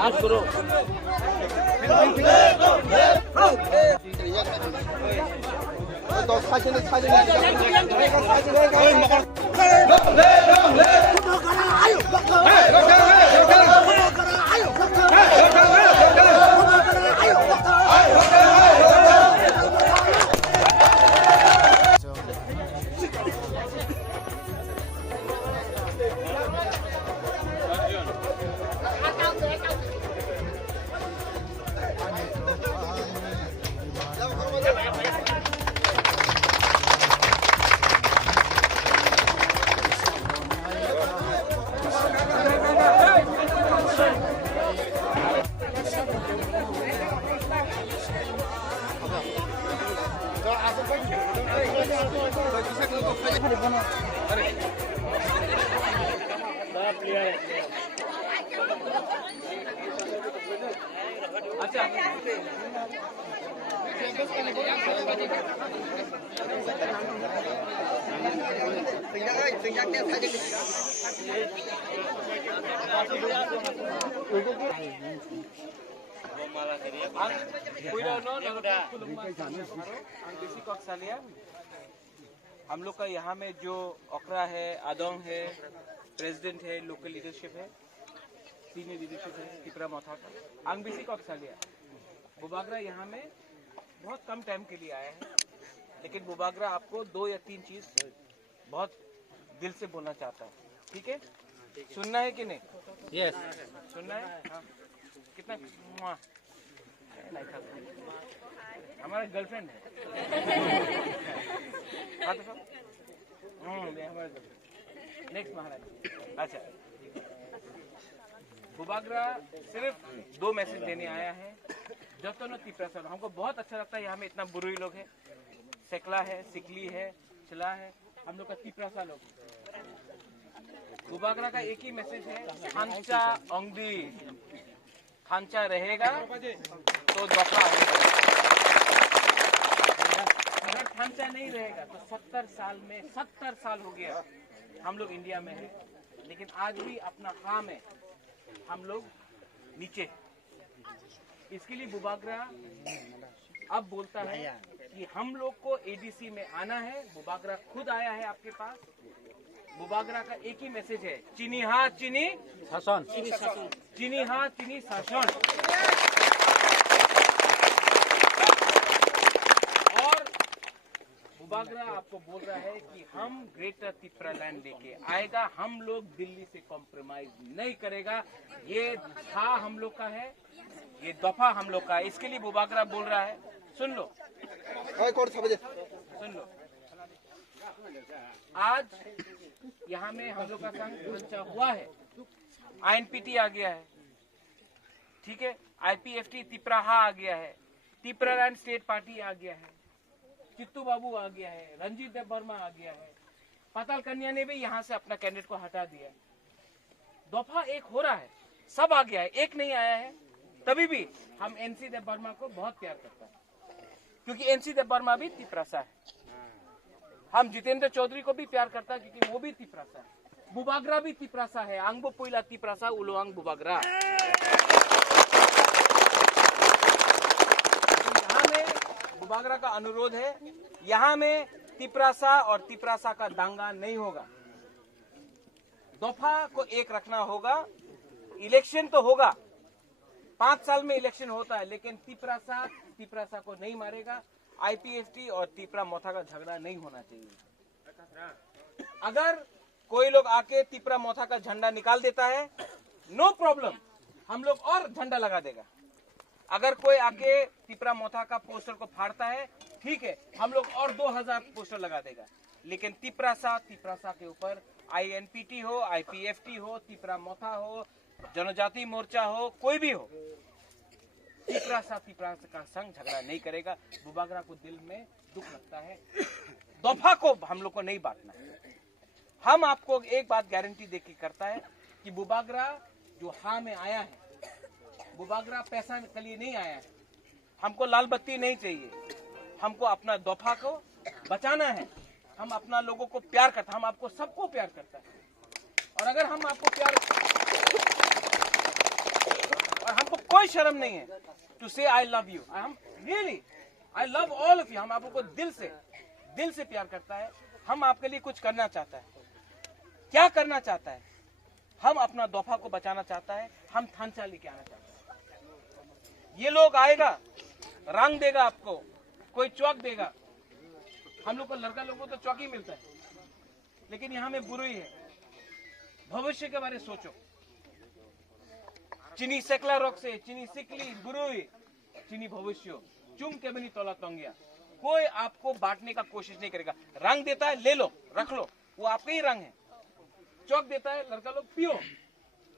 आप करो 또 사진을 हम लोग का यहाँ में जो ओकरा है, आदोंग है, प्रेसिडेंट है, लोकल लीडरशिप है, सीनियर लीडरशिप है, तिपरा मोथा का आंगबीसी कॉक्सालिया बुबागरा यहाँ में बहुत कम टाइम के लिए आया है, लेकिन बुबागरा आपको 2 या 3 चीज बहुत दिल से बोलना चाहता है। ठीक है, सुनना है कि नहीं? यस, सुनना है। हाँ, कितना हमारा गर्लफ्रेंड है। नेक्स्ट महाराज। अच्छा, बुबागरा सिर्फ 2 मैसेज देने आया है। जतन तिप्रसा, हमको बहुत अच्छा लगता है यहाँ में इतना बुरुई लोग है, सेकला है, सिकली है, चला है, हम लोग का तिप्रसा लोग। बुबागरा का एक ही मैसेज है, खांचा ओंगदी, खांचा रहेगा तो धोखा होगा। अगर ढांचा नहीं रहेगा तो 70 साल हो गया हम लोग इंडिया में हैं, लेकिन आज भी अपना हाँ में हम लोग नीचे हैं। इसके लिए बुबागरा अब बोलता है कि हम लोग को एडीसी में आना है। बुबागरा खुद आया है आपके पास। बुबागरा का एक ही मैसेज है, चीनी हाँ चीनी शासन, चीनी हाँ चीनी शासन। और बुबागरा आपको बोल रहा है कि हम ग्रेटर त्रिपुरा लैंड लेके आएगा, हम लोग दिल्ली से कॉम्प्रोमाइज नहीं करेगा। ये था हम लोग का है, ये दफा हम लोग का है। इसके लिए बुबागरा बोल रहा है, सुन लो सुन लो। आज यहाँ में हम लोग का संघ ढांचा हुआ है, आईएनपीटी आ गया है, ठीक है, आईपीएफटी त्रिपुराहा आ गया है, त्रिपुरा लैंड स्टेट पार्टी आ गया है, चित्तू बाबू आ गया है, रंजीत देव वर्मा आ गया है, पाताल कन्या ने भी यहाँ से अपना कैंडिडेट को हटा दिया है। दफा एक हो रहा है, सब आ गया है, एक नहीं आया है। तभी भी हम एनसी देव वर्मा को बहुत प्यार करता है, क्योंकि एनसी देव वर्मा भी त्रिपुरासा है। हम जितेंद्र चौधरी को भी प्यार करता है, क्योंकि वो भी त्रिपुरासा है। बुबागरा भी त्रिपुरासा है, आंगबो पोइला त्रिपुरासा उलोआंग बुबागरा। यहाँ में बुबागरा का अनुरोध है, यहाँ में त्रिपुरासा और त्रिपुरासा का दांगा नहीं होगा। दफा को एक रखना होगा। इलेक्शन तो होगा, 5 साल में इलेक्शन होता है, लेकिन त्रिपुरासा को नहीं मारेगा। आईपीएफटी और त्रिपुरा मोथा का झगड़ा नहीं होना चाहिए। अगर कोई लोग आके त्रिपुरा मोथा का झंडा निकाल देता है, नो प्रॉब्लम, हम लोग और झंडा लगा देगा। अगर कोई आके त्रिपुरा मोथा का पोस्टर को फाड़ता है, ठीक है, हम लोग और 2000 पोस्टर लगा देगा। लेकिन त्रिपुरासा के ऊपर आईएनपीटी हो, आईपीएफटी हो, त्रिपुरा मोथा हो, जनजाति मोर्चा हो, कोई भी हो, त्रिपुरासा का संघ झगड़ा नहीं करेगा। बुबागरा को दिल में दुख लगता है। दफा को हम लोग को नहीं बांटना है। हम आपको एक बात गारंटी देके करता है कि बुबागरा जो हाँ में आया है, बुबागरा पैसा के लिए नहीं आया है। हमको लाल बत्ती नहीं चाहिए, हमको अपना दफा को बचाना है। हम अपना लोगों को प्यार करता है, हम आपको सबको प्यार करता है। और अगर हम आपको प्यार, और हमको कोई शर्म नहीं है टू से आई लव यू, हम really I love all of you. हम आपको दिल से प्यार करता है। हम आपके लिए कुछ करना चाहता है। क्या करना चाहता है? हम अपना दफा को बचाना चाहता है। हम थांचा लेके आना चाहता है। ये लोग आएगा, रंग देगा आपको, कोई चौक देगा। हम लोग को लड़का लोगों को तो चौक ही मिलता है, लेकिन यहाँ में बुरी है। भविष्य के बारे में सोचो। चीनी सेकला रोक से चीनी सिकली बुरुई चीनी भविष्य चुम के बनी तोला तोंगिया। कोई आपको बांटने का कोशिश नहीं करेगा। रंग देता है, ले लो, रख लो, वो आपका ही रंग है। चौक देता है, लड़का लोग पियो,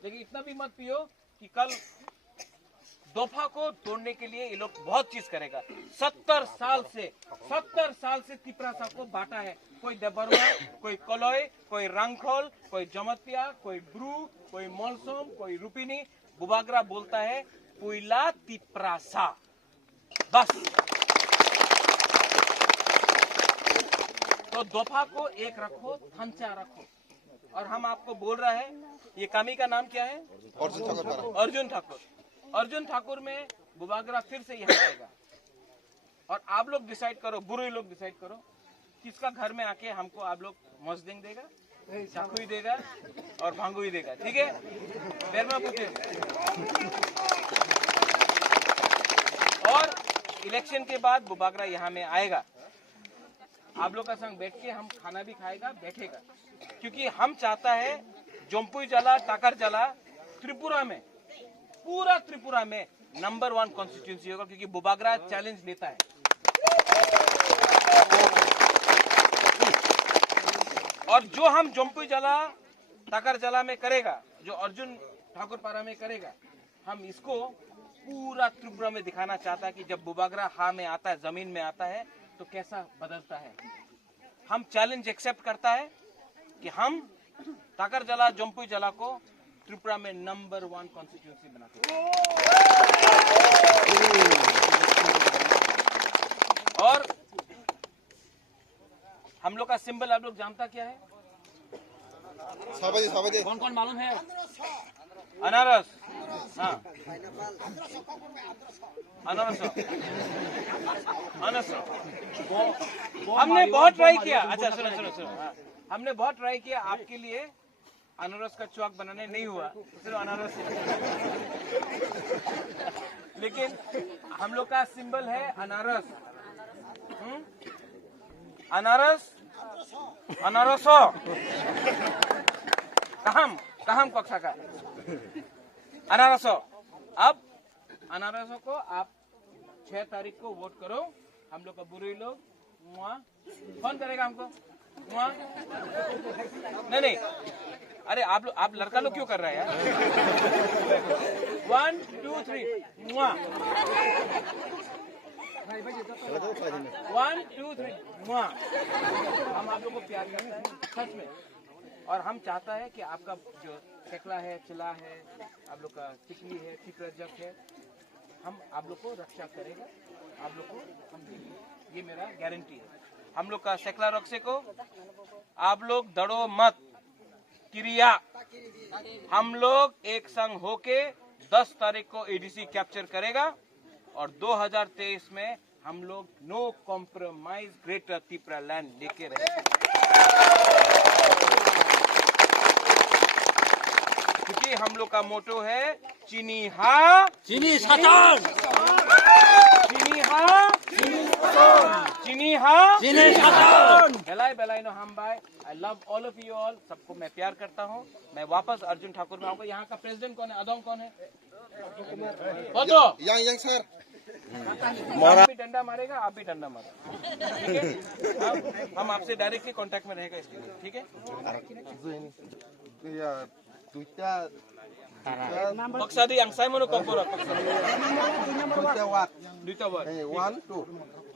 लेकिन इतना भी मत पियो कि कल दफा को तोड़ने के लिए ये लोग बहुत चीज करेगा। 70 साल से त्रिपुरासा को बांटा है। कोई देबरमा, कोई कलोय, कोई रंगखोल, कोई जमतिया, कोई ब्रू, कोई मोलसोम, कोई रुपिनी। बुबागरा बोलता है पुइला त्रिपुरासा, बस। तो दफा को एक रखो, थांचा रखो। और हम आपको बोल रहा है, ये कामी का नाम क्या है? अर्जुन ठाकुर। अर्जुन ठाकुर में बुबागरा फिर से यहाँ आएगा। और आप लोग डिसाइड करो, बुरे लोग डिसाइड करो, किसका घर में आके हमको आप लोग मौजदेंग देगा, चाकू ही देगा और भांगू ही देगा, ठीक है? बेरमा पूछे। और इलेक्शन के बाद बुबागरा यहाँ में आएगा। आप लोग का संग बैठ के हम खाना भी खाएगा, बैठेगा, क्योंकि हम चाहता है जोम्पुई जला, टाकर जला, त्रिपुरा में, पूरा त्रिपुरा में नंबर 1 कॉन्स्टिट्यूंसी होगा, क्योंकि बुबागरा चैलेंज लेता है। और जो हम जोम्पुई जला, टाकर जला में करेगा, जो अर्जुन ठाकुर पारा में करेगा, हम इसको पूरा त्रिपुरा में दिखाना चाहता है कि जब बुबागरा हाँ में आता है, जमीन में आता है, तो कैसा बदलता है। हम चैलेंज एक्सेप्ट करता है कि हम टाकर जला, जोम्पुई जला को त्रिपुरा में नंबर 1 कॉन्स्टिट्यूंसी बनाते हैं। और हम लोग का सिंबल आप लोग जानता क्या है? कौन कौन मालूम है? अनारस। हाँ, अनारस। अनारस। हमने बहुत ट्राई किया। अच्छा सुनो सुनो सुनो, हाँ, हमने बहुत ट्राई किया आपके लिए अनारस का चौक बनाने, नहीं हुआ, सिर्फ अनारस। लेकिन हम लोग का सिंबल है अनारस। अनारस, अनारसो। कहम कक्षा का अनारसो। अब अनारसों को आप 6 तारीख को वोट करो। हम लोग का बुरे लोग कौन करेगा हमको? नहीं, अरे आप लड़का लोग क्यों कर रहा है यार? 1 2 3 1 2 3 हम आप लोग को प्यार करते हैं सच में, और हम चाहता है कि आपका जो शेकला है, चिला है, आप लोग का टिकली है, टिकरजक है, हम आप लोग को रक्षा करेगा, आप लोग को हम देंगे, ये मेरा गारंटी है। हम लोग का शेकला रक्से को आप लोग दड़ो मत, क्रिया हम लोग एक संग होके 10 तारीख को एडीसी कैप्चर करेगा, और 2023 में हम लोग no compromise greater Tripura land लेके रहेंगे। क्योंकि हम लोग का मोटो है चीनी हा चीनी शासन, चीनी हा चीनी हा चीनी शासन। बेलाई नो हम भाई, I love all of you all, सबको मैं प्यार करता हूँ। मैं वापस अर्जुन ठाकुर में आऊंगा। यहाँ का प्रेसिडेंट कौन है? अदोंग कौन है? yang sir. आप भी डंडा मारेगा, आप भी डंडा मारेगा, ठीक है? हम आपसे डायरेक्टली कांटेक्ट में रहेगा इसके लिए, ठीक है? पक्षादी अंगसाई मनो कॉर्पोरा दुईटा वाट 1 2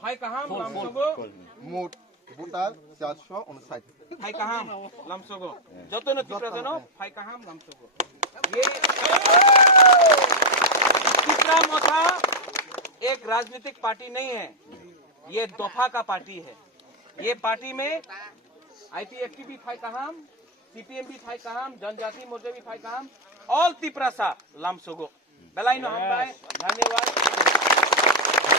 हाय कहाम लामसोगो mood buta 459 हाय कहाम लामसोगो जतो न त्रिपुरा जनो हाय कहाम लामसोगो। ये त्रिपुरा मोथा एक राजनीतिक पार्टी नहीं है, ये दफा का पार्टी है। ये पार्टी में आईपीएफटी भी फाई कहाम, सीपीएम भी फाई कहाम, जनजाति मोर्चा भी फाई कहाम, ऑल त्रिपुरा सा लामसोगो। बेलाई नो हम भाई, धन्यवाद।